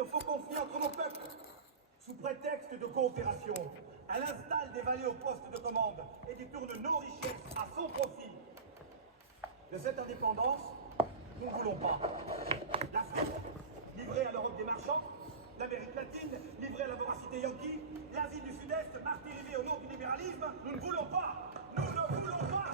de faux conflits entre nos peuples. Sous prétexte de coopération, elle installe des valets au poste de commande et détourne nos richesses à son profit. De cette indépendance, nous ne voulons pas. L'Afrique, livrée à l'Europe des marchands, l'Amérique latine, livrée à la voracité yankee, l'Asie du Sud-Est, martyrisée au nom du libéralisme, nous ne voulons pas. Nous ne voulons pas.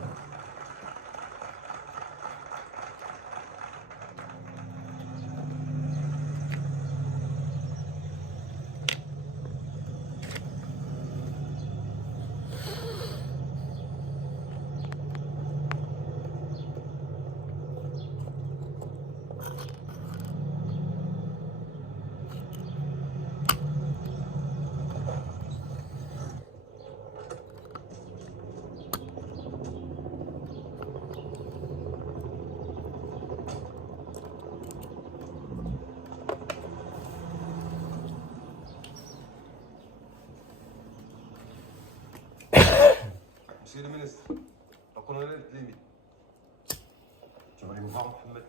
Monsieur le ministre, le colonel Tlimi. Tu vas aller me voir, Mohamed?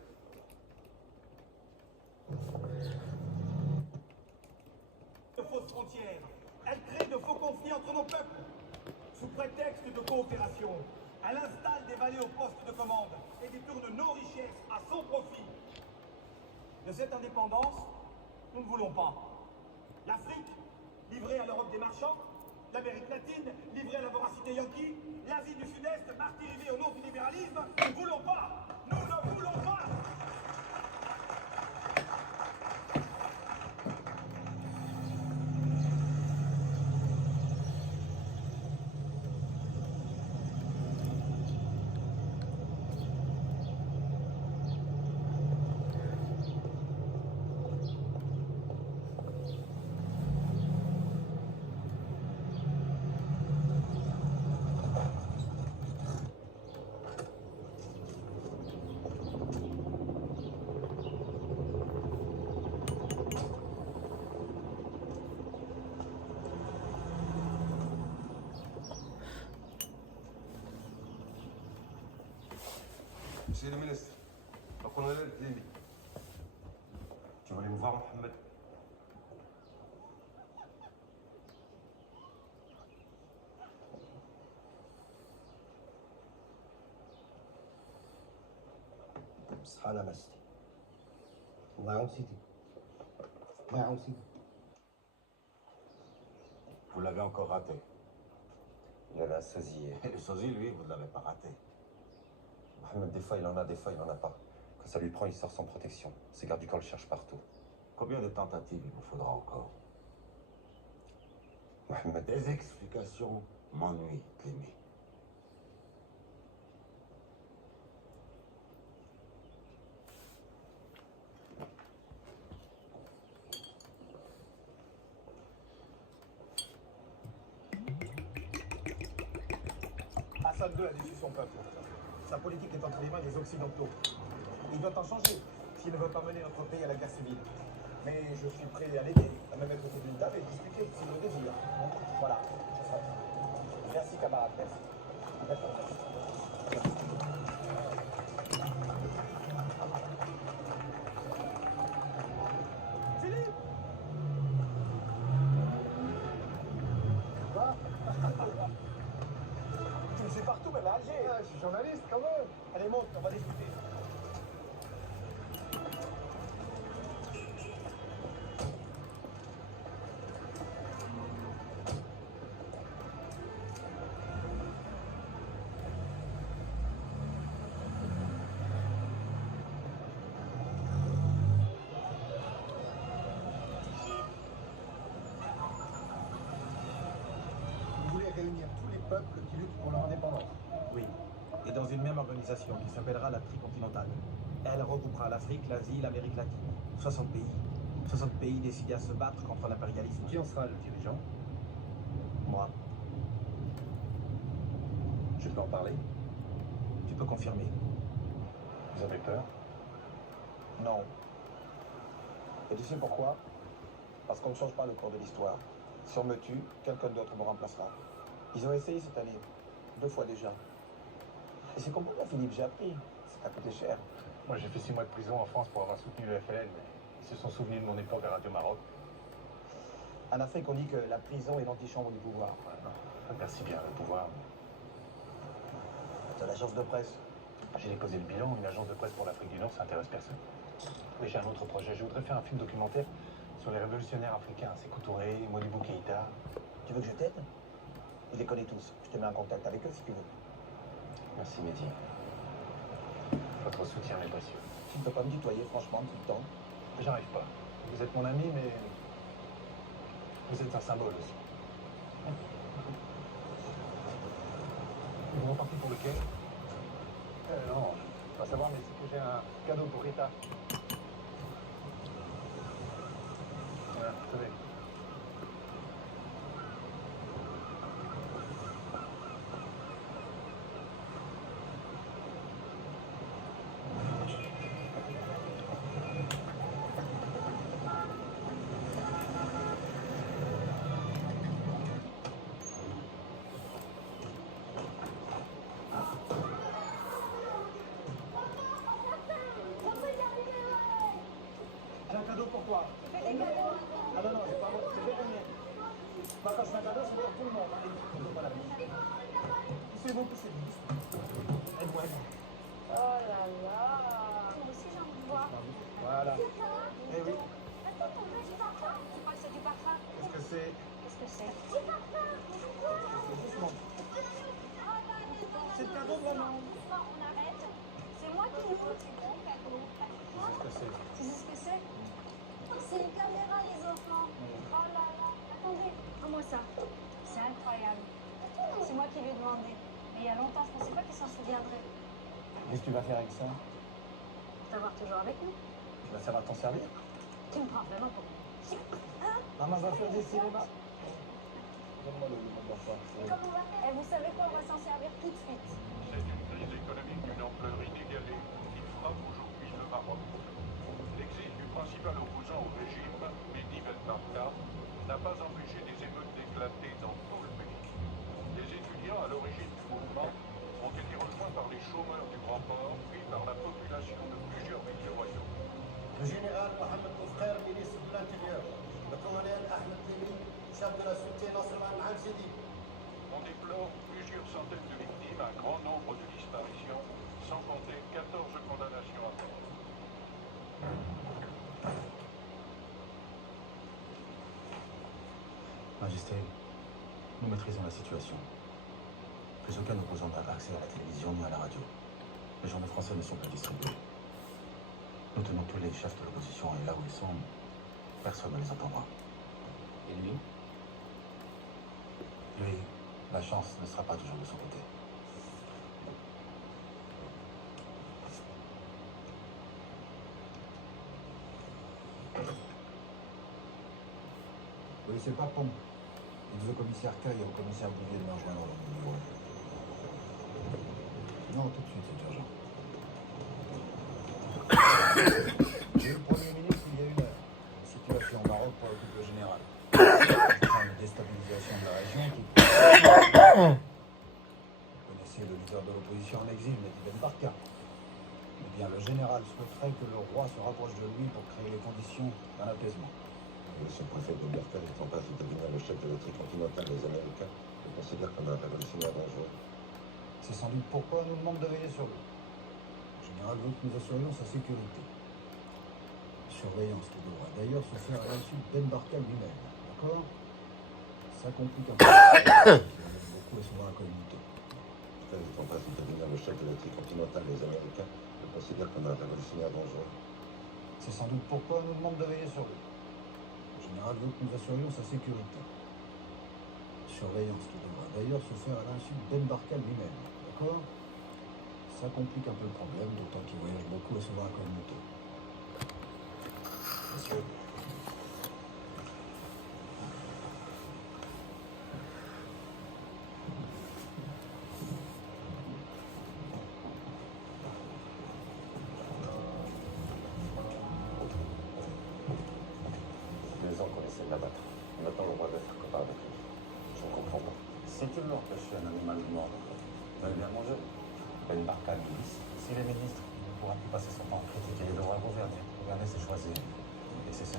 De fausses frontières, elle crée de faux conflits entre nos peuples. Sous prétexte de coopération, elle installe des valets au poste de commande et détourne nos richesses à son profit. De cette indépendance, nous ne voulons pas. L'Afrique, livrée à l'Europe des marchands, l'Amérique latine, livrée à la voracité yankee, l'Asie du Sud-Est, martyrisée au nom du libéralisme, nous ne voulons pas. Nous ne voulons pas. Monsieur le ministre, le colonel Tlimi. Tu vas aller me voir, Mohamed? سلام هستی معهم سيدي معهم سيدي. Vous l'avez encore raté. Il y avait un sosie. Et le sosie, lui, vous ne l'avez pas raté. Mohamed, des fois il en a, des fois il en a pas. Quand ça lui prend, il sort sans protection. Ses gardes du corps le cherchent partout. Combien de tentatives il vous faudra encore? Mohamed, Des explications m'ennuient, Clémy. Hassan II a déçu son peuple. Sa politique est entre les mains des Occidentaux. Il doit en changer s'il ne veut pas mener notre pays à la guerre civile. Mais je suis prêt à l'aider, à me mettre autour d'une table et discuter s'il le désire. Voilà, ce sera tout. Merci camarade, merci. Merci. Philippe! Quoi? Tu me suis partout, même à Alger. Je suis journaliste quand même. Allez, monte, on va discuter. Vous voulez réunir tous les peuples qui luttent pour leur indépendance. Oui, et dans une même organisation qui s'appellera la Tricontinentale. Elle regroupera l'Afrique, l'Asie, l'Amérique latine. 60 pays. 60 pays décidés à se battre contre l'impérialisme. Qui en sera le dirigeant? Moi, Je peux en parler. tu peux confirmer. Vous avez peur? Non. Et tu sais pourquoi? Parce qu'on ne change pas le cours de l'histoire. Si on me tue, quelqu'un d'autre me remplacera. Ils ont essayé cette année. 2 fois déjà. Et c'est comme pour moi, Philippe, j'ai appris. Ça t'a coûté cher. Moi, j'ai fait 6 mois de prison en France pour avoir soutenu le FLN. Mais Ils se sont souvenus de mon époque à Radio Maroc. En Afrique, on dit que la prison est l'antichambre du pouvoir. Merci bien, le pouvoir. T'as l'agence de presse. J'ai déposé le bilan, une agence de presse pour l'Afrique du Nord, ça intéresse personne. Oui, j'ai un autre projet. Je voudrais faire un film documentaire sur les révolutionnaires africains. Sékou Touré, Modibo Keïta. Tu veux que je t'aide? Je les connais tous. Je te mets en contact avec eux si tu veux. Merci, Mehdi. Votre soutien est précieux. Tu ne peux pas me tutoyer, franchement, tout le temps. J'arrive pas. Vous êtes mon ami, mais vous êtes un symbole aussi. Vous repartez pour lequel? Non, je ne pas savoir, mais c'est que j'ai un cadeau pour Rita. Voilà, tenez. J'ai un cadeau pour toi. Ah non, non, c'est pas moi, c'est le mien. Pas parce qu'un cadeau, c'est pour tout le monde. Allez, voilà. Poussez-vous, poussez-vous. Aide-moi, aide-moi. Oh là là. Moi aussi j'ai envie de voir. Voilà. Eh oui. Attends, ton vrai du parfum. Tu crois que c'est du parfum? Qu'est-ce que c'est? Qu'est-ce que c'est? Du parfum. Doucement. C'est le cadeau, vraiment. Non, on arrête. C'est moi qui l'ai foutu. C'est ton cadeau. Qu'est-ce que c'est? Tu sais ce que c'est? C'est une caméra, les enfants. Oh là là. Attendez, prends-moi ça. C'est incroyable. C'est moi qui lui ai demandé. Mais il y a longtemps, je pensais pas qu'il s'en souviendrait. Qu'est-ce que tu vas faire avec ça? T'avoir toujours avec nous. Tu vas savoir t'en servir? Tu me prends vraiment pour... Maman va faire des cinémas. Donne-moi le d'enfant. Et vous savez quoi, on va s'en servir tout de suite. C'est une crise économique d'une ampleur inégalée qui frappe aujourd'hui le Maroc. L'exil du principal opposant au régime, Mehdi Ben Barka, n'a pas empêché des émeutes d'éclater dans tout le pays. Les étudiants à l'origine du mouvement ont été rejoints par les chômeurs du Grand Port, puis par la population de plusieurs villes royaumes. Le général Mohamed Boufkher, ministre de l'Intérieur. Le colonel Ahmed Temi, chef de la sûreté nationale Al-Sidi. On déplore plusieurs centaines de victimes, un grand nombre de disparitions, sans compter 14 condamnations à mort. Majesté, nous maîtrisons la situation. Plus aucun opposant n'a accès à la télévision ni à la radio. Les journaux français ne sont pas distribués. Nous tenons tous les chefs de l'opposition et là où ils sont, personne ne les entendra. Et lui? Lui, la chance ne sera pas toujours de son côté. Oui, c'est pas Pont. Dis au commissaire Caille et au commissaire Bouvier de me rejoindre dans mon bureau. Non, tout de suite, c'est urgent. J'ai eu le Premier ministre il y a une heure. La situation au Maroc préoccupe le général. Une déstabilisation de la région qui... Vous connaissez le leader de l'opposition en exil, Mehdi Ben Barka. Eh bien, le général souhaiterait que le roi se rapproche de lui pour créer les conditions d'un apaisement. Monsieur le préfet de Berkel est en passe de devenir le chef de la tricontinentale des Américains. Je considère comme un révolutionnaire dangereux. C'est sans doute pourquoi on nous demande de veiller sur lui. Le général veut que nous assurions sa sécurité. Surveillance qui devra d'ailleurs se faire à l'insu de Ben Barka lui-même. D'accord? Ça complique un peu. Beaucoup est souvent incognito. Le est en passe de devenir le chef de la tricontinentale des Américains. Je considère comme un révolutionnaire dangereux. C'est sans doute pourquoi on nous demande de veiller sur lui. Le général veut que nous assurions sa sécurité. Surveillance qui devra d'ailleurs se faire à l'insu de Ben Barka lui-même. D'accord? Ça complique un peu le problème, d'autant qu'il voyage beaucoup et souvent incognito. Monsieur. Les gens qu'on essaie de l'abattre. Maintenant, le droit d'être copain avec lui. Je ne comprends pas. Si tu veux empêcher un animal de mordre, vous allez bien manger. Ben Barka, ministre. S'il est ministre, il ne pourra plus passer son temps à critiquer. Il devra gouverner. Gouverner, c'est choisir.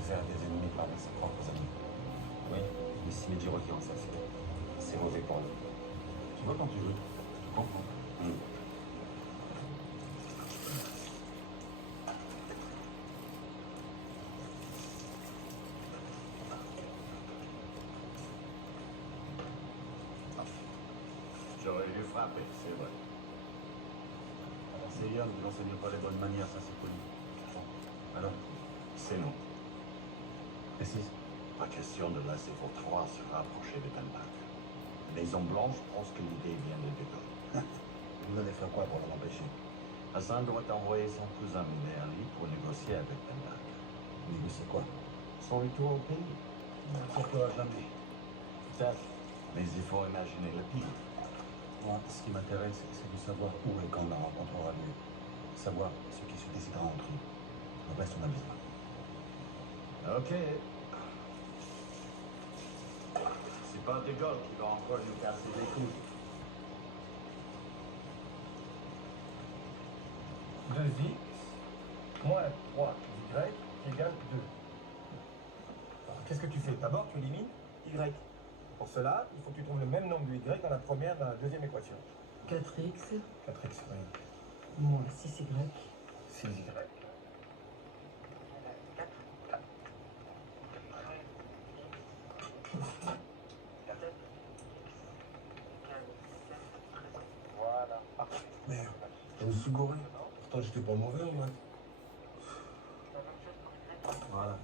faire des ennemis parmi ses propres amis. Oui, mais si Medji retire en sincère, c'est mauvais pour lui. Tu vois quand tu veux. Tu comprends. J'aurais dû frapper, c'est vrai. Alors c'est Yann, vous n'enseignez pas les bonnes manières, ça c'est connu. Bon, alors, C'est non. précise. Pas question de laisser votre roi se rapprocher de Tenbach. Maison Blanche pense que l'idée vient de Gaulle. Vous allez faire quoi pour l'empêcher? Hassan doit envoyer son cousin Ali pour négocier avec Tenbach. Négocier quoi? Son retour au pays. Il n'acceptera jamais. Certes, mais il faut imaginer le pire. Moi, ce qui m'intéresse, c'est de savoir où et quand la rencontre aura lieu. Savoir ce qui se décidera entre eux. Le reste, on a besoin. Ok. C'est pas De Gaulle qui va encore nous casser les couilles. 2x moins 3y égale 2. Alors, qu'est-ce que tu fais? D'abord, tu élimines y. Pour cela, il faut que tu trouves le même nombre de y dans la première et dans la deuxième équation. 4x 4x, oui. moins 6y. 6y. Voilà, parfait. Merde, je me suis gouré. Pourtant, j'étais pas mauvais en maths. Voilà.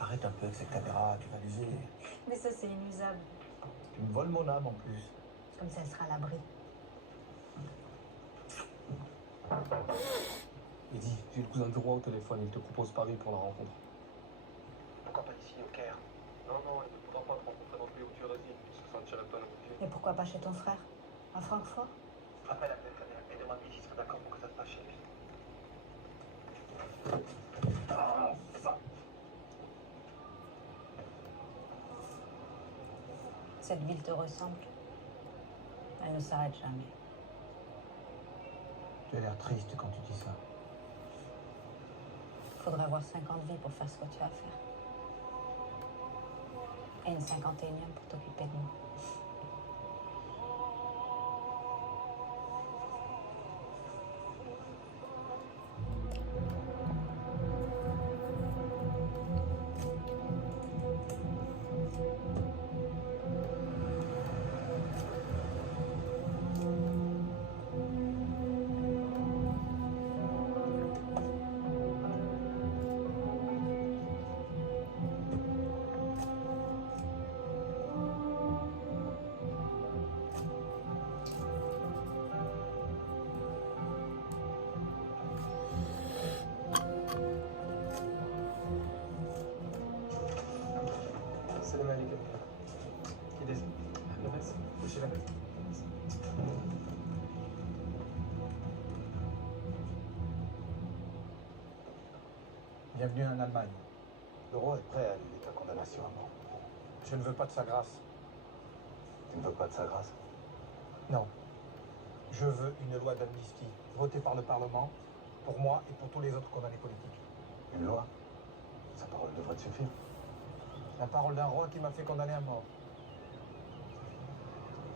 Arrête un peu avec cette caméra, tu vas l'user. Mais ça, c'est inusable. Tu me voles mon âme en plus. Comme ça, elle sera à l'abri. Mehdi, j'ai le cousin du roi au téléphone, il te propose Paris pour la rencontre. Pourquoi pas ici, au Caire? Non, il ne faudra pas te rencontrer dans le pays où tu résines, puisque ça ne tirait pas nos pieds. Et pourquoi pas chez ton frère? À Francfort? Appelle Abdelkader et demande-lui s'il serait d'accord pour que ça se passe chez lui. Cette ville te ressemble. Elle ne s'arrête jamais. Tu as l'air triste quand tu dis ça. Faudrait avoir 50 vies pour faire ce que tu as à faire. Et une 51e pour t'occuper de nous. Salam alaikum. Qui descend? La messe? Chez la messe? Bienvenue en Allemagne. Le roi est prêt à annuler ta condamnation à mort. Je ne veux pas de sa grâce. Tu ne veux pas de sa grâce? Non. Je veux une loi d'amnistie votée par le Parlement, pour moi et pour tous les autres condamnés politiques. Une loi? Sa parole devrait te suffire. La parole d'un roi qui m'a fait condamner à mort.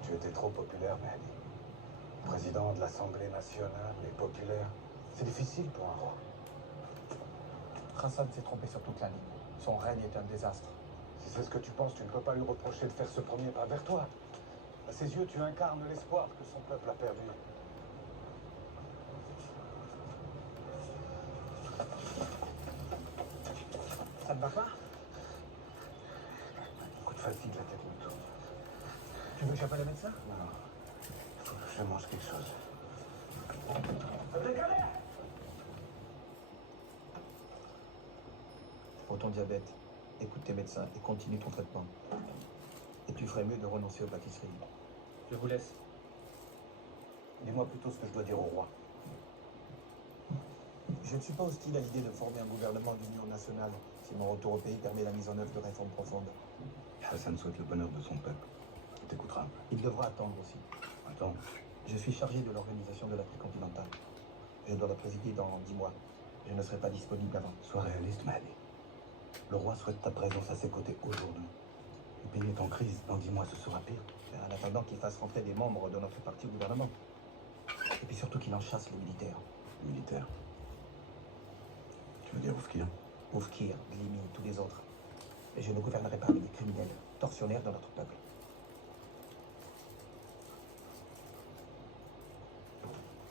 Tu étais trop populaire, Mehdi. Président de l'Assemblée nationale et populaire. C'est difficile pour un roi. Hassan s'est trompé sur toute la ligne. Son règne est un désastre. Si c'est ce que tu penses, tu ne peux pas lui reprocher de faire ce premier pas vers toi. À ses yeux, tu incarnes l'espoir que son peuple a perdu. Ça ne va pas? Coup de fatigue, la tête me tourne. Tu veux que j'appelle le médecin? Non. Il faut que je mange quelque chose. Pour ton diabète, écoute tes médecins et continue ton traitement. Et tu ferais mieux de renoncer aux pâtisseries. Je vous laisse. Dis-moi plutôt ce que je dois dire au roi. Je ne suis pas hostile à l'idée de former un gouvernement d'union nationale si mon retour au pays permet la mise en œuvre de réformes profondes. Hassan souhaite le bonheur de son peuple. Il t'écoutera. Il devra attendre aussi. Attends. Je suis chargé de l'organisation de l'Afrique continentale. Je dois la présider dans 10 mois. Je ne serai pas disponible avant. Sois réaliste, Mahdi. Le roi souhaite ta présence à ses côtés aujourd'hui. Le pays est en crise. Dans 10 mois, ce sera pire. En attendant qu'il fasse rentrer des membres de notre parti au gouvernement. Et puis surtout qu'il en chasse les militaires. Militaire. Tu veux dire Oufkir? Oufkir, Glimi, tous les autres. Et je ne gouvernerai pas avec les criminels, tortionnaires de notre peuple.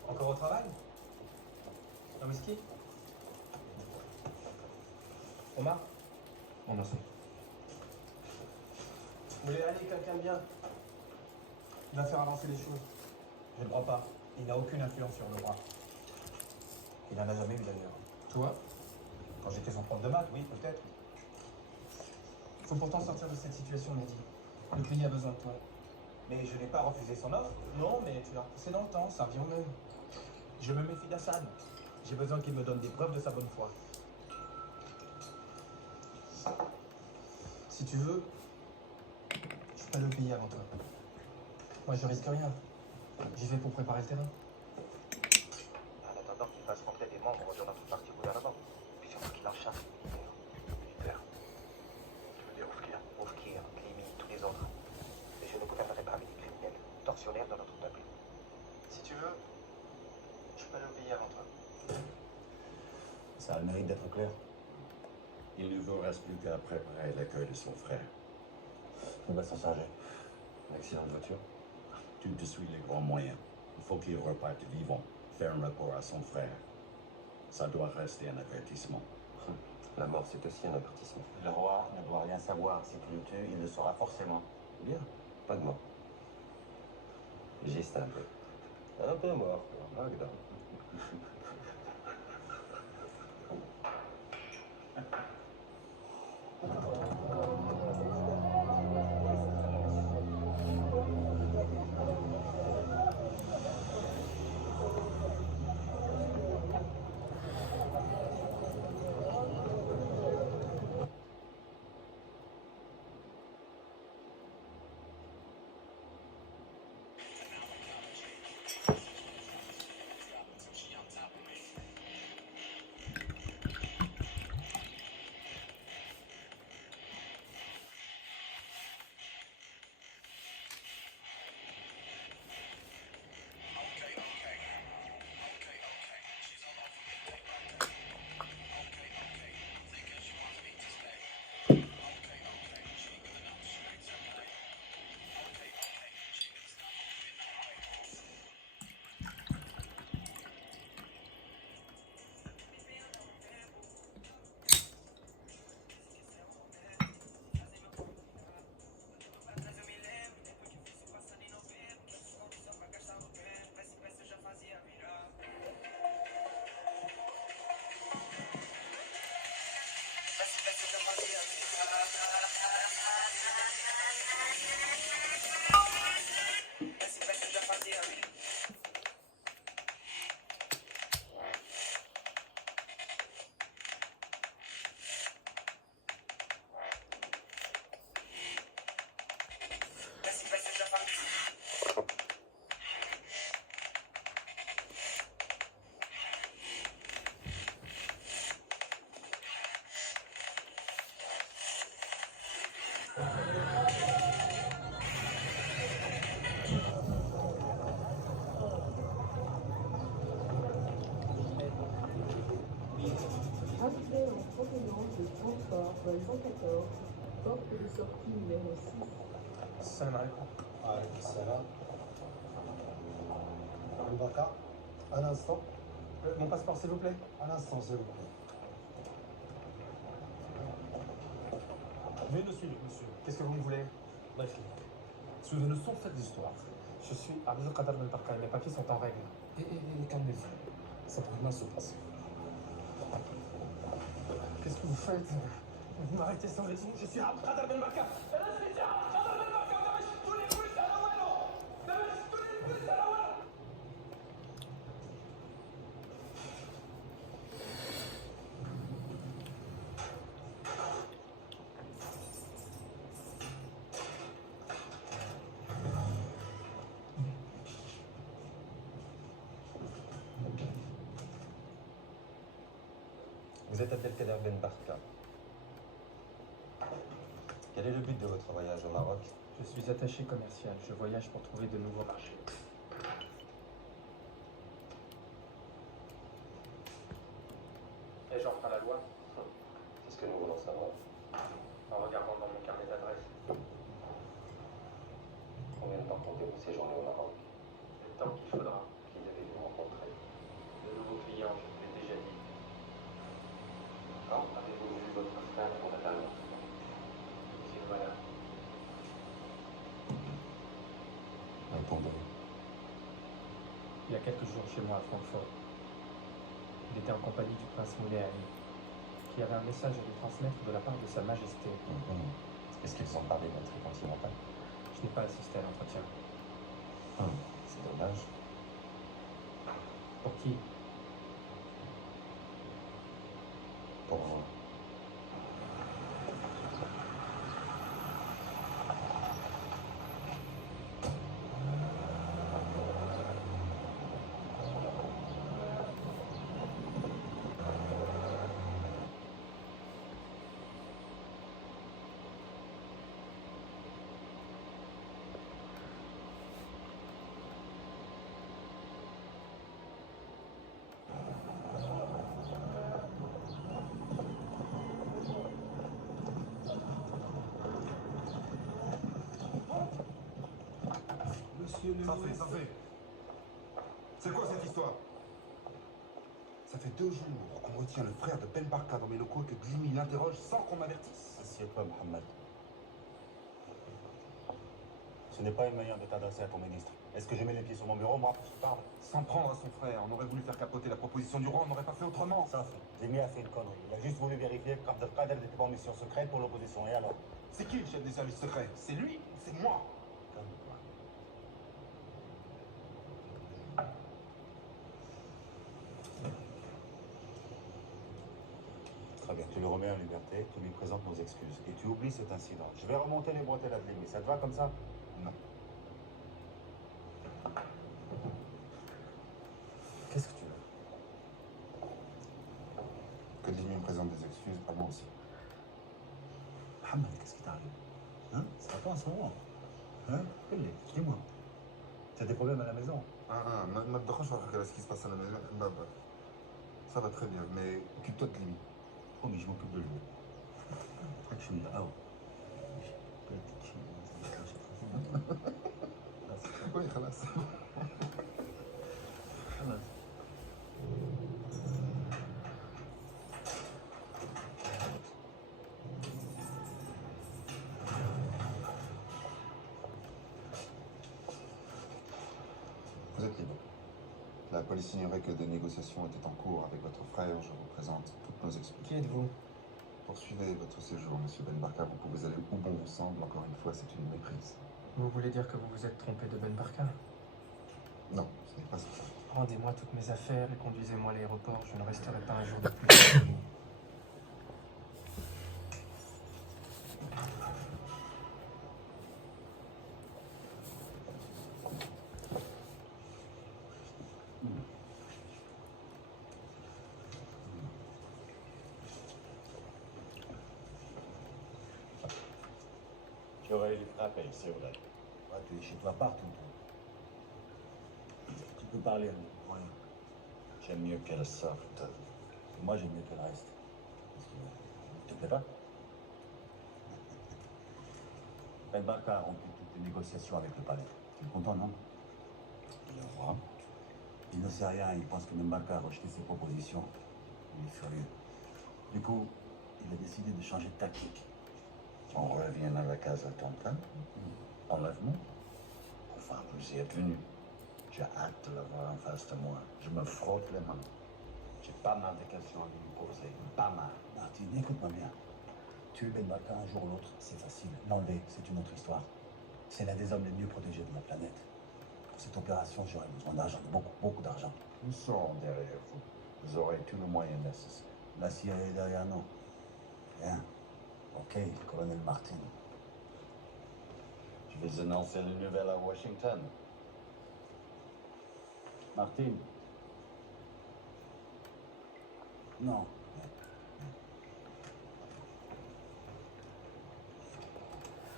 Encore au travail? Un whisky? Omar? Non, merci. Vous voulez aller quelqu'un de bien? Il va faire avancer les choses. Je ne crois pas. Il n'a aucune influence sur le roi. Il n'en a jamais eu d'ailleurs. Toi? Quand j'étais son prof de maths, oui, peut-être. Faut pourtant sortir de cette situation, Mehdi. Le pays a besoin de toi. Mais je n'ai pas refusé son offre. Non, mais tu l'as repoussé dans le temps, ça revient au même. Je me méfie d'Assad. J'ai besoin qu'il me donne des preuves de sa bonne foi. Si tu veux, je peux le payer avant toi. Moi, je risque rien. J'y vais pour préparer le terrain. En attendant qu'il fasse rentrer des membres de notre parti au gouvernement. Puis surtout qu'il en chasse les militaires. Tu veux dire Oufkir? Oufkir, Glimi, tous les autres. Et je ne gouvernerai pas avec les criminels, tortionnaires de notre peuple. Si tu veux, je peux le payer avant toi. Ça a le mérite d'être clair. Il ne vous reste plus qu'à préparer l'accueil de son frère. On va s'en charger. Un accident de voiture? Tout de suite les grands moyens. Il faut qu'il reparte vivant, faire un rapport à son frère. Ça doit rester un avertissement. La mort, c'est aussi un avertissement. Le roi ne doit rien savoir. Si tu le tues, il le saura forcément. Bien, pas de mort. Juste un peu. Un peu mort, quoi. Magda. Entrée en provenance de Francfort, vol 114, porte de sortie numéro 6. Salam alaikum. Salam. Boubacar, un instant. Mon passeport, s'il vous plaît. Un instant, s'il vous plaît. Veuillez nous suivre, monsieur. Qu'est-ce que vous me voulez? Bref, sous une leçon faite d'histoire. Je suis Abdelkader Ben Barka et mes papiers sont en règle. Et calmez-vous. Ça peut mal se passer. Qu'est-ce que vous faites? Vous m'arrêtez sans raison. Je suis Abdelkader Ben Barka. Vous êtes Abdelkader Ben Barka. Quel est le but de votre voyage au Maroc? Je suis attaché commercial. Je voyage pour trouver de nouveaux marchés. Et j'enfreins la loi? C'est ce que nous voulons savoir. En regardant dans mon carnet d'adresse. Combien de temps comptez-vous séjourner au Maroc? Le temps qu'il faudra. Qui devez-vous rencontrer? De nouveaux clients, je vous l'ai déjà dit. Quand avez-vous vu votre frère fondateur? Monsieur, voilà. Répondez. Il y a quelques jours chez moi à Francfort. Il était en compagnie du prince Moulay Ali, qui avait un message à lui transmettre de la part de Sa Majesté. Est-ce qu'ils ont parlé de la tricontinentale? Je n'ai pas assisté à l'entretien. C'est dommage. Pour qui? Pour vous. Ça fait. C'est quoi cette histoire? Ça fait 2 jours qu'on retient le frère de Ben Barka dans mes locaux et que Glimi l'interroge sans qu'on m'avertisse. Assieds-toi, Mohamed. Ce n'est pas une manière de t'adresser à ton ministre. Est-ce que je mets les pieds sur mon bureau, moi, pour que je parle? S'en prendre à son frère. On aurait voulu faire capoter la proposition du roi, on n'aurait pas fait autrement. Ça fait. Glimi a fait une connerie. Il a juste voulu vérifier qu'Abdelkader n'était pas en mission secrète pour l'opposition. Et alors? C'est qui le chef des services secrets? C'est lui ou c'est moi? Calme-toi. Très bien, tu le remets en liberté, tu lui présentes nos excuses et tu oublies cet incident. Je vais remonter les bretelles à Glimi. Ça te va comme ça? Non. Qu'est-ce que tu veux? Que Glimi me présente des excuses, pas moi aussi. Mohamed, qu'est-ce qui t'arrive? Hein? Ça va pas en ce moment? Hein? Dis-moi. T'as des problèmes à la maison? ما تدخلش على ce qui se passe à la maison. Ça va très bien, mais occupe-toi de Glimi. Oh, mais je m'occupe de lui. Je suis là. Oh. Oui, خلاص. Vous êtes libre. La police ignorait que des négociations étaient en cours avec votre frère. Je vous présente toutes nos excuses. Qui êtes-vous? Poursuivez votre séjour, monsieur Ben Barka. Vous pouvez aller où bon vous semble. Encore une fois, c'est une méprise. Vous voulez dire que vous vous êtes trompé de Ben Barka? Non, ce n'est pas ça. Rendez-moi toutes mes affaires et conduisez-moi à l'aéroport. Je ne resterai pas un jour de plus avec vous. Tu aurais dû frapper, c'est vrai. Ouais, tu es chez toi partout. Tu peux parler à nous. Rien. J'aime mieux qu'elle sorte. Moi, j'aime mieux que le reste. Tu te plaît pas? Ben Barka a rompu toutes les négociations avec le palais. Tu es content, non? Le roi? Il ne sait rien, il pense que Ben Barka a rejeté ses propositions. Il est furieux. Du coup, il a décidé de changer de tactique. On revient à la case attentat. Enlèvement. Enfin, vous y êtes venu. J'ai hâte de le voir en face de moi. Je me frotte les mains. J'ai pas mal de questions à lui poser. Pas mal. Martin, écoute-moi bien. Tuer Ben Barka un jour ou l'autre, c'est facile. L'enlever, c'est une autre histoire. C'est l'un des hommes les mieux protégés de la planète. Pour cette opération, j'aurais besoin d'argent, beaucoup d'argent. Nous serons derrière vous. Vous aurez tous les moyens nécessaires. La CIA est derrière nous. Bien. Ok, colonel Martin. Je vais annoncer les nouvelles à Washington. Martin. Non.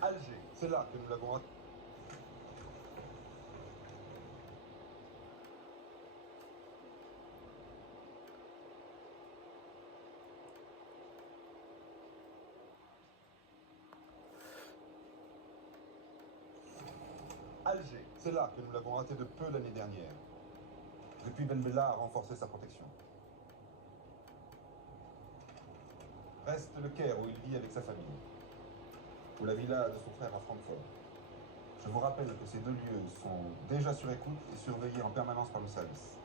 Alger, c'est là que nous l'avons raté. Alger, c'est là que nous l'avons raté de peu l'année dernière. Depuis, Ben Bella a renforcé sa protection. Reste le Caire où il vit avec sa famille, ou la villa de son frère à Francfort. Je vous rappelle que ces deux lieux sont déjà sur écoute et surveillés en permanence par le service.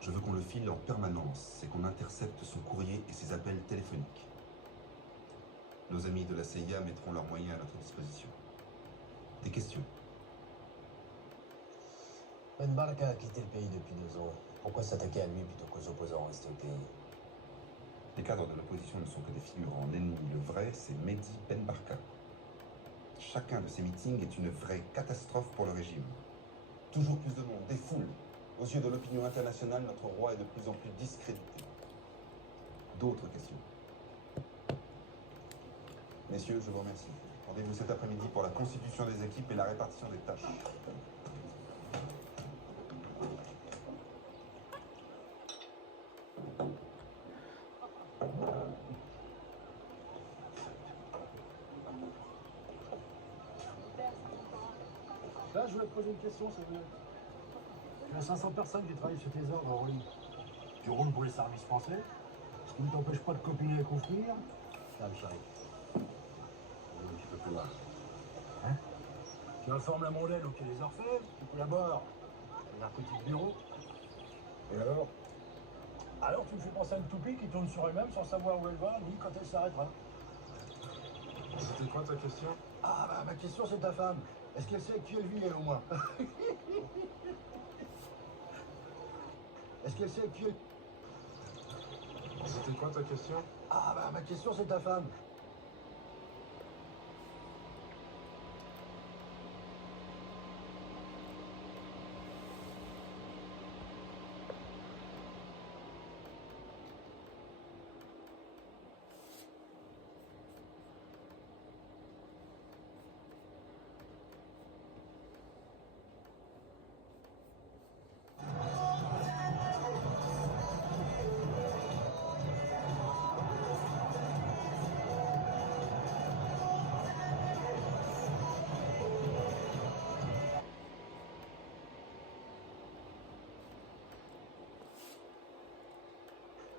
Je veux qu'on le file en permanence et qu'on intercepte son courrier et ses appels téléphoniques. Nos amis de la CIA mettront leurs moyens à notre disposition. Des questions? Ben Barka a quitté le pays depuis 2 ans. Pourquoi s'attaquer à lui plutôt qu'aux opposants restés au pays? Les cadres de l'opposition ne sont que des figurants. L'ennemi, le vrai, c'est Mehdi Ben Barka. Chacun de ces meetings est une vraie catastrophe pour le régime. Toujours plus de monde, des foules. Aux yeux de l'opinion internationale, notre roi est de plus en plus discrédité. D'autres questions? Messieurs, je vous remercie. Rendez-vous cet après-midi pour la constitution des équipes et la répartition des tâches. Là, je voulais te poser une question, c'est vrai. Tu as 500 personnes qui travaillent sur tes ordres en ligne. Tu roules pour les services français, ce qui ne t'empêche pas de copiner avec ouvrir. Là, chérie. Un petit peu plus loin. Hein? Tu informes la mondaine au Quai des Orfèvres, tu collabores au narcotique bureau. Et alors? Alors tu me fais penser à une toupie qui tourne sur elle-même sans savoir où elle va, ni quand elle s'arrêtera. C'était quoi ta question? Ah bah ma question c'est ta femme. Est-ce qu'elle sait avec qui elle vit elle au moins? Est-ce qu'elle sait avec qui elle... C'était quoi ta question? Ah bah ma question c'est ta femme.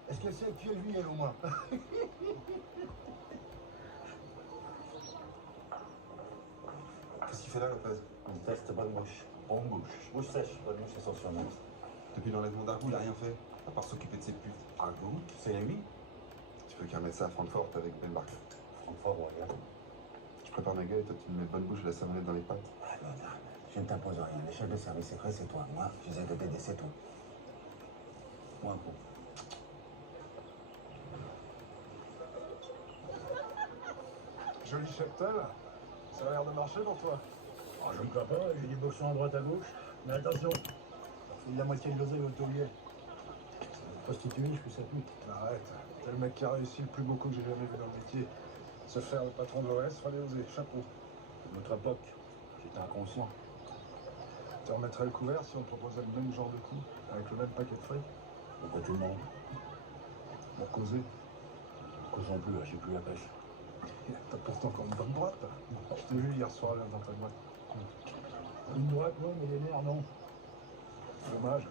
Est-ce qu'elle sait avec qui elle vit elle au moins? Qu'est-ce qu'il fait là, Lopez? On teste bonne bouche. Bonne bouche. Bouche sèche, bonne bouche, c'est son surnom. Depuis l'enlèvement d'Argou, il n'a rien fait, à part s'occuper de ses putes. Argou, c'est lui? Tu veux qu'il remette ça à Francfort avec Ben Barka? Francfort, regarde. Je prépare ma gueule et toi tu me mets bonne bouche et la savonnette dans les pattes. Ah non, non, je ne t'impose rien. Le chef de service secret, c'est toi. Moi, j'essaie de t'aider, c'est tout. Moi, un coup. Joli cheptel. Ça a l'air de marcher pour toi. Oh, je ne crois pas, j'ai des boxons à droite à gauche. Mais attention, il la moitié de l'oseille au taulier. Prostituée, je fais sa pute. Arrête. T'es le mec qui a réussi le plus beau coup que j'ai jamais vu dans le métier. Se faire le patron de l'OS, fallait oser. Chapeau. Notre époque, j'étais inconscient. Tu remettrais le couvert si on te proposait le même genre de coup, avec le même paquet de fric? Pourquoi tout le monde? Pour causer. Causons plus, là, j'ai plus la pêche. T'as pourtant encore une bonne droite. Je t'ai vu hier soir là dans ta boîte. Une droite, ouais, mais les nerfs, non. Dommage.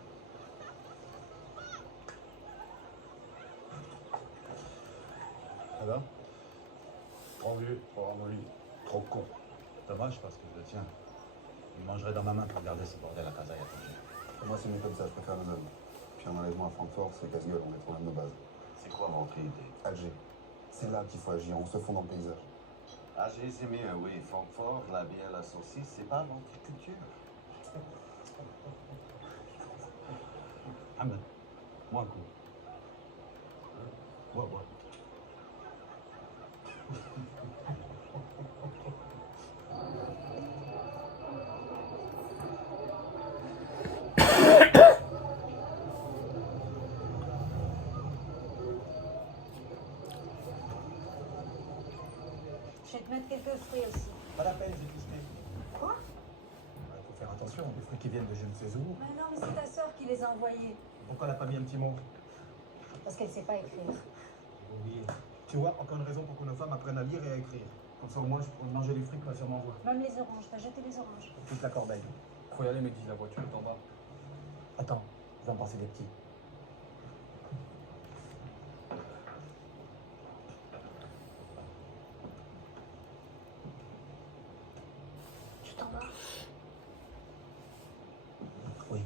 Ça va? Trop vieux, trop ramolli, trop con. Dommage parce que je le tiens. Il mangerait dans ma main pour garder ce bordel à casa et à manger. Moi, c'est mieux comme ça, je préfère le même. Puis un enlèvement à Francfort, c'est casse-gueule, on est trop loin de nos bases. C'est quoi votre idée? Alger. C'est là qu'il faut agir, on se fond dans le paysage. Alger, c'est mieux, oui. Francfort, la bière, la saucisse, c'est pas notre culture. Ahmed, moi un coup. Ouais. ces ours. Mais non, mais c'est ta sœur qui les a envoyés. Pourquoi elle n'a pas mis un petit mot? Parce qu'elle sait pas écrire. J'ai oublié. Tu vois, encore une raison pour que nos femmes apprennent à lire et à écrire. Comme ça, au moins, je pourrais manger les fruits que ma sœur m'envoie. Même les oranges, t'as jeté les oranges. Toute la corbeille. Faut y aller, Mehdi, la voiture est en bas. Attends, je vais en passer des petits. Tu t'en vas? Oui,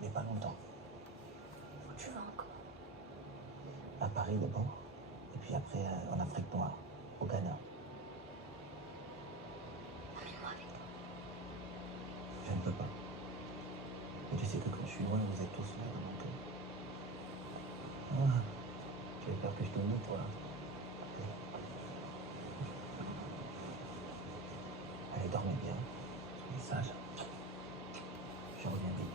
mais pas longtemps. Où tu vas encore? À Paris d'abord, et puis après en Afrique noire, au Ghana. Emmène-moi avec toi. Je ne peux pas. Mais tu sais que quand je suis loin, vous êtes tous là dans mon cœur. Ah, tu as peur que je t'oublie, toi. Allez, dormez bien. Soyez sages. Je reviens vite.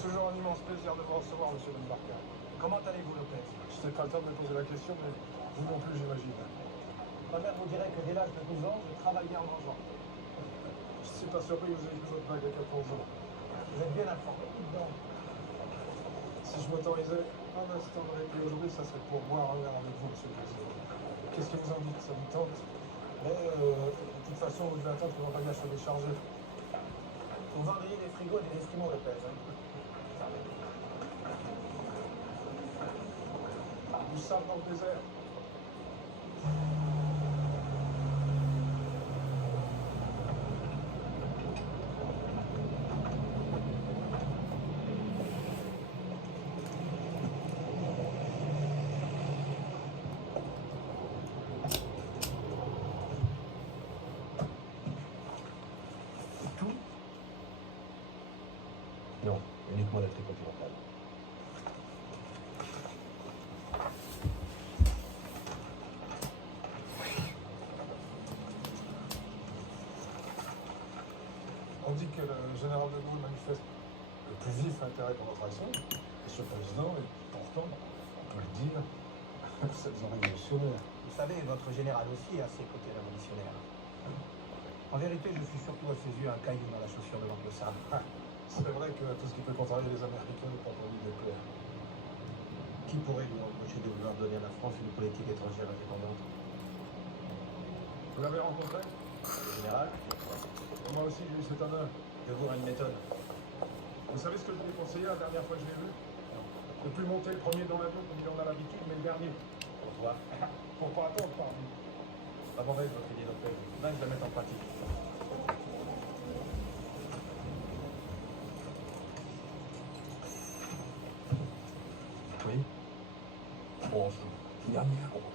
Toujours un immense plaisir de vous recevoir, monsieur Ben Barka. Comment allez-vous, Lopez? Je n'ai pas le temps de me poser la question, mais vous non plus, j'imagine. Ma mère vous dirait que dès l'âge de 12 ans, je travaillais en mangeant. Je ne suis pas surpris que vous ayez fait votre bague à 14 ans. Vous êtes bien informé, dedans. Si je m'autorisais un instant de répit aujourd'hui, ça serait pour boire un verre avec vous, monsieur le président. Qu'est-ce qui vous invite? Ça vous tente? Mais de toute façon, vous devez attendre que mon bagage soit déchargé. Vous vendriez des frigos et des esquimaux, Lopez. Hein? Du sable dans le désert. Non, uniquement la tricontinentale. On dit que le général de Gaulle manifeste le plus vif intérêt pour notre action. Monsieur le Président, et pourtant, on peut le dire, vous êtes un révolutionnaire. Vous savez, votre général aussi a ses côtés révolutionnaires. En vérité, je suis surtout à ses yeux un caillou dans la chaussure de l'oncle Sam. Ah, c'est vrai que tout ce qui peut contrarier les Américains n'est pas pour lui de plaire. Qui pourrait lui reprocher de vouloir donner à la France une politique étrangère indépendante? Vous l'avez rencontré? Le général, Moi aussi, j'ai eu cet honneur. je vous une méthode. Vous savez ce que je lui ai conseillé la dernière fois que je l'ai vu? De plus monter le premier dans l'avion comme il en a l'habitude, mais le dernier. Pourquoi? Pour pas attendre, pardon. Pas mauvaise votre idée, Lopez. Là, je la mets en pratique. Oui. Bonjour. Dernière bonjour.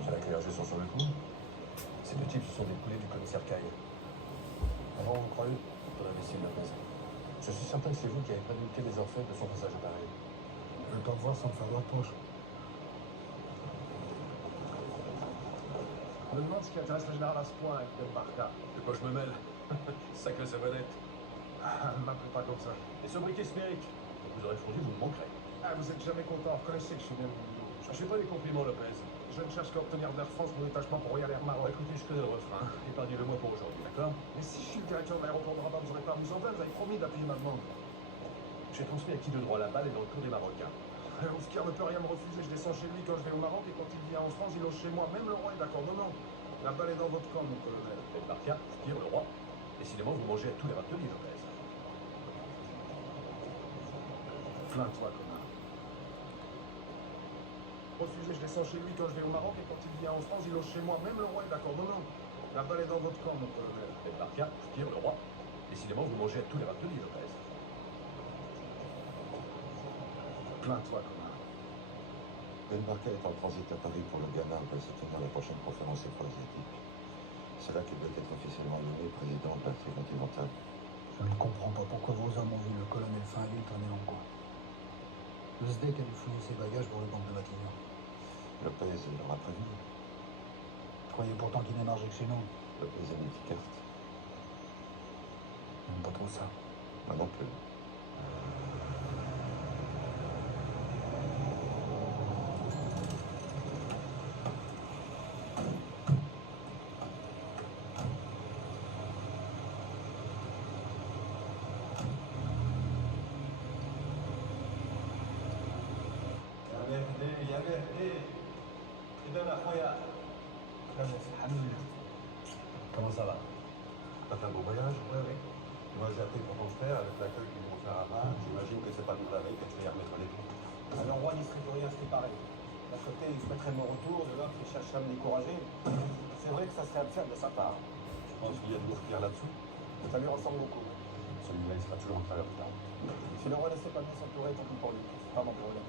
J'ai la clé sont sur le coup. Ces deux types, ce sont des poulets du commissaire Caille. Avant, vous croyez? Pour la vessie de la presse. Je suis certain que c'est vous qui avez prévenu des orfèvres de son passage à Paris. Je vais pas me voir sans me faire la poche. Je me demande ce qui intéresse le général à ce point avec Ben Barka. De quoi je me mêle? Sacré sa vedette. Ah, ne m'appelez pas comme ça. Et sobriquet sphérique. Vous aurez fourni, vous me manquerez. Ah, vous êtes jamais content. Reconnaissez que je suis bien mon boulot. Je fais pas des compliments, Lopez. Je ne cherche qu'à obtenir d'Air France mon détachement pour Royal Air Maroc. Écoutez, je connais le refrain. Épargnez-le moi pour aujourd'hui, d'accord? Mais si je suis le directeur de l'aéroport de Rabat, vous n'aurez pas à vous en faire, vous avez promis d'appuyer ma demande. J'ai transmis à qui de droit la balle et dans le tour des Marocains. Oufkir ne peut rien me refuser, je descends chez lui quand je vais au Maroc et quand il vient en France, il loge chez moi. Même le roi est d'accord. Non, non. La balle est dans votre camp, mon colonel. Et par cas, je tire le roi. Décidément, vous mangez à tous les râteliers, Lopez. Plains-toi, connard. Refusé, je descends chez lui quand je vais au Maroc et quand il vient en France, il loge chez moi. Même le roi est d'accord. Non, non. La balle est dans votre camp, mon colonel. Et par cas, je tire le roi. Décidément, vous mangez à tous les râteliers, Lopez. Plains-toi, connard. Ben Barka est en transit à Paris pour le Ghana où va se tenir la prochaine conférence afro-asiatique. C'est là qu'il doit être officiellement nommé président de l'Afrique continentale. Je ne comprends pas pourquoi vos hommes ont vu le colonel Finville traîner en coin. Le SDEC a dû fouiller ses bagages pour le banque de Matignon. Lopez leur a prévenu. Vous croyez pourtant qu'il n'est margé que chez nous? Lopez a mis carte. J'aime pas trop ça. Moi non plus. Comment ça va? T'as fait un beau voyage? Oui, oui. Moi, j'ai appris pour ton frère, avec l'accueil qu'ils vont faire à Rhin. J'imagine que c'est pas nous la veille que tu vas y remettre les pieds. Le roi n'y serait plus rien, ce qui paraît. D'un côté, il souhaiterait mon retour, de l'autre, il cherche à me décourager. C'est vrai que ça serait absurde de sa part. Je pense qu'il y a de l'ouvrir là-dessous. Ça lui ressemble beaucoup. Celui-là, il sera toujours en travers de toi. Si le roi ne sait pas bien s'entourer, tant pis pour lui. C'est pas mon problème.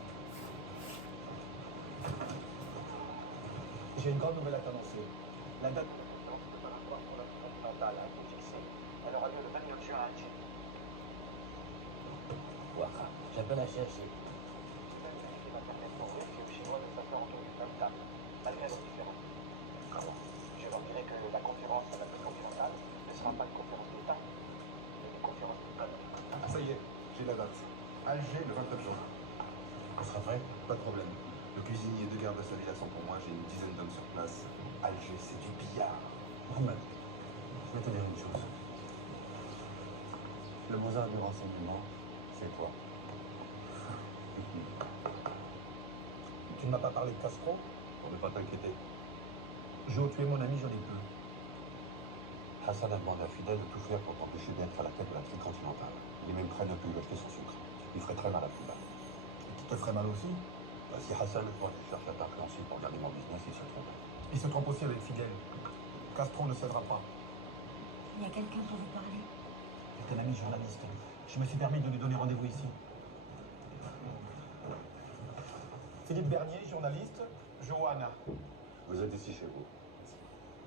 J'ai une grande nouvelle à t'annoncer. La date préparatoire pour la continentale a été fixée. Elle aura lieu le 29 juin à Alger. Ouaka, j'appelle à chercher. Qui va permettre aux Russes et aux Chinois de s'asseoir autour d'une même table, malgré leurs différences. Comment? Je leur dirai que la conférence à l'Afrique continentale ne sera pas une conférence d'État, mais une conférence de peuple. Ça y est, j'ai la date. Alger, le 29 juin. On sera prêt? Pas de problème. Le cuisinier de garde salée sont pour moi, j'ai une dizaine d'hommes sur place. Alger, c'est du billard. Mohamed, je vais te dire une chose. Le Mozart du renseignement, c'est toi. Tu ne m'as pas parlé de Castro? Pour ne pas t'inquiéter. Joe, tu es mon ami, j'en ai peu. Hassan a demandé à Fidel de tout faire pour t'empêcher d'être à la tête de l'Afrique continentale. Il est même prêt à ne plus lui acheter son sucre. Il ferait très mal à Cuba. Et qui te ferait mal aussi? Si Hassan cherche à t'influencer pour garder mon business, il se trompe. Il se trompe aussi avec Fidel. Castro ne cédera pas. Il y a quelqu'un pour vous parler. C'est un ami journaliste. Je me suis permis de lui donner rendez-vous ici. Philippe Bernier, journaliste. Johanna. Vous êtes ici chez vous.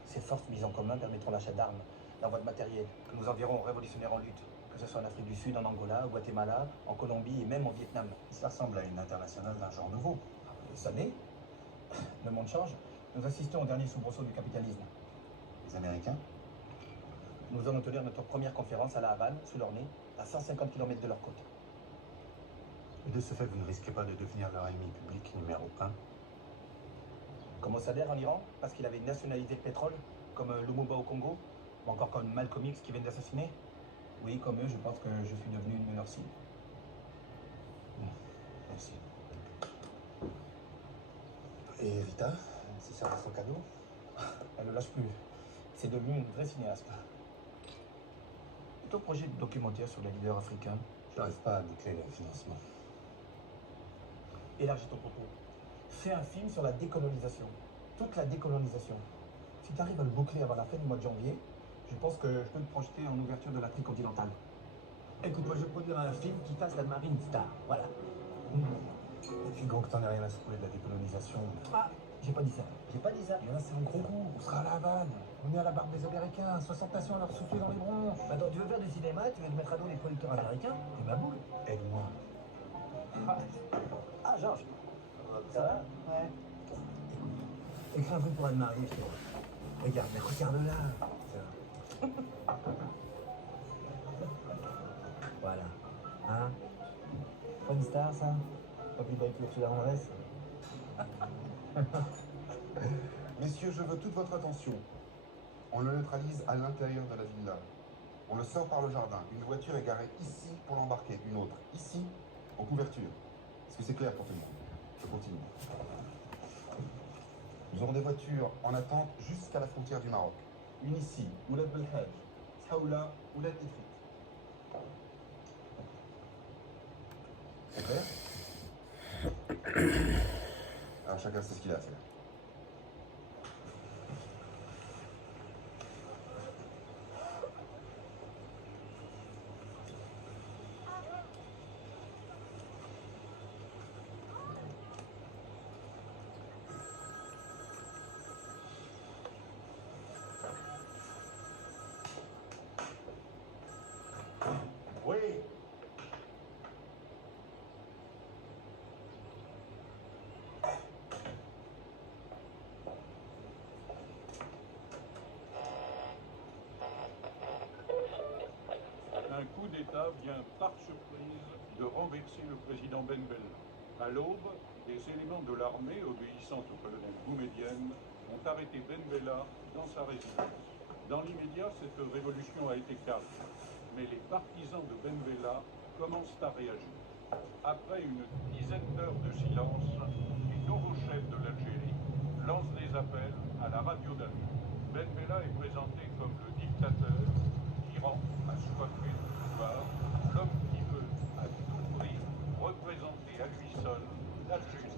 Ces forces mises en commun permettront l'achat d'armes, l'envoi de matériel, que nous enverrons aux révolutionnaires en lutte, que ce soit en Afrique du Sud, en Angola, au Guatemala, en Colombie et même en Vietnam. Ça ressemble à une internationale d'un genre nouveau. Ça l'est. Le monde change. Nous assistons au dernier soubresaut du capitalisme. Les Américains? Nous allons tenir notre première conférence à La Havane, sous leur nez, à 150 km de leur côte. Et de ce fait, vous ne risquez pas de devenir leur ennemi public numéro 1? Comme Mossadegh en Iran, parce qu'il avait nationalisé le pétrole, comme Lumumba au Congo, ou encore comme Malcolm X qui vient d'assassiner. Oui, comme eux, je pense que je suis devenu une de leurs cibles. Merci. Et Rita, c'est ça son cadeau? Elle ne lâche plus. C'est devenu une vraie cinéaste. Et ton projet de documentaire sur les leaders africains? Je n'arrive pas à boucler le financement. Élargis ton propos. Fais un film sur la décolonisation. Toute la décolonisation. Si tu arrives à le boucler avant la fin du mois de janvier, je pense que je peux te projeter en ouverture de l'Afrique continentale. Écoute, moi je produire un film qui fasse la marine star. Voilà. Et puis gros que t'en aies rien à secouer de la décolonisation. Ah, j'ai pas dit ça. J'ai pas dit ça. Mais là c'est un gros coup. On sera à La Havane. On est à la barbe des Américains. 60 nations à leur souffler dans les bronches. Attends, tu veux faire du cinéma? Tu veux te mettre à dos les producteurs américains? T'es ma boule. Aide-moi. Ah, Georges. Ça va? Ouais. Écris un truc pour Anne-Marie, je te vois. Regarde, mais regarde-là. Voilà. Hein? Pas une star, ça? Pas plus belle que Ursula Andress. Messieurs, je veux toute votre attention. On le neutralise à l'intérieur de la villa. On le sort par le jardin. Une voiture est garée ici pour l'embarquer. Une autre ici, en couverture. Est-ce que c'est clair pour tout le monde? Je continue. Nous aurons des voitures en attente jusqu'à la frontière du Maroc. Une ici, Oulad Belhaj, Saoula, Oulad Ifrit. C'est clair? Alors chacun sait ce qu'il a à faire. Oui. Un coup d'État vient par surprise de renverser le président Ben Bella. À l'aube, des éléments de l'armée obéissant au colonel Boumedienne ont arrêté Ben Bella dans sa résidence. Dans l'immédiat, cette révolution a été calme, mais les partisans de Ben Bella commencent à réagir. Après une dizaine d'heures de silence, les nouveaux chefs de l'Algérie lancent des appels à la radio d'Alger. Ben Bella est présenté comme le dictateur qui rend à soifé de pouvoir, l'homme qui veut à tout prix représenter à lui seul l'Algérie.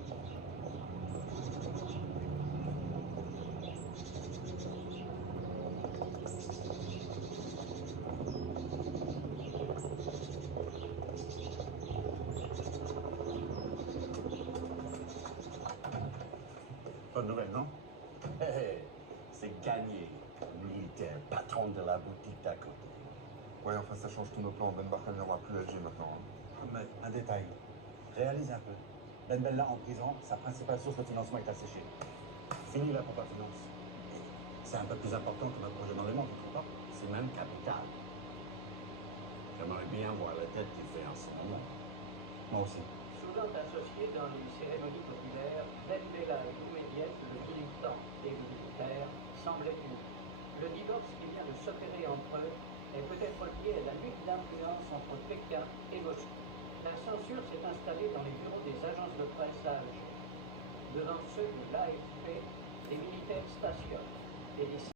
Bonne nouvelle, non? C'est gagné. Lui, t'es patron de la boutique d'à côté. Ouais, enfin ça change tous nos plans. Ben Barka n'aura plus Alger maintenant. Mais un détail. Réalise un peu. Ben Bella en prison, sa principale source de financement est asséchée. Fini la pompe à finance. C'est un peu plus important que notre projet d'enlèvement, tu ne trouves pas? C'est même capital. J'aimerais bien voir la tête qu'il fait en ce moment. Moi aussi. Souvent associé dans les cérémonies populaires, Ben Bella et Boumedienne, le militant et le militaire, semblaient unis. Le divorce qui vient de s'opérer entre eux est peut-être lié à la lutte d'influence entre Pékin et Moscou. La censure s'est installée dans les bureaux des agences de presse à Alger. Devant ceux de l'AFP, les militaires stationnent et les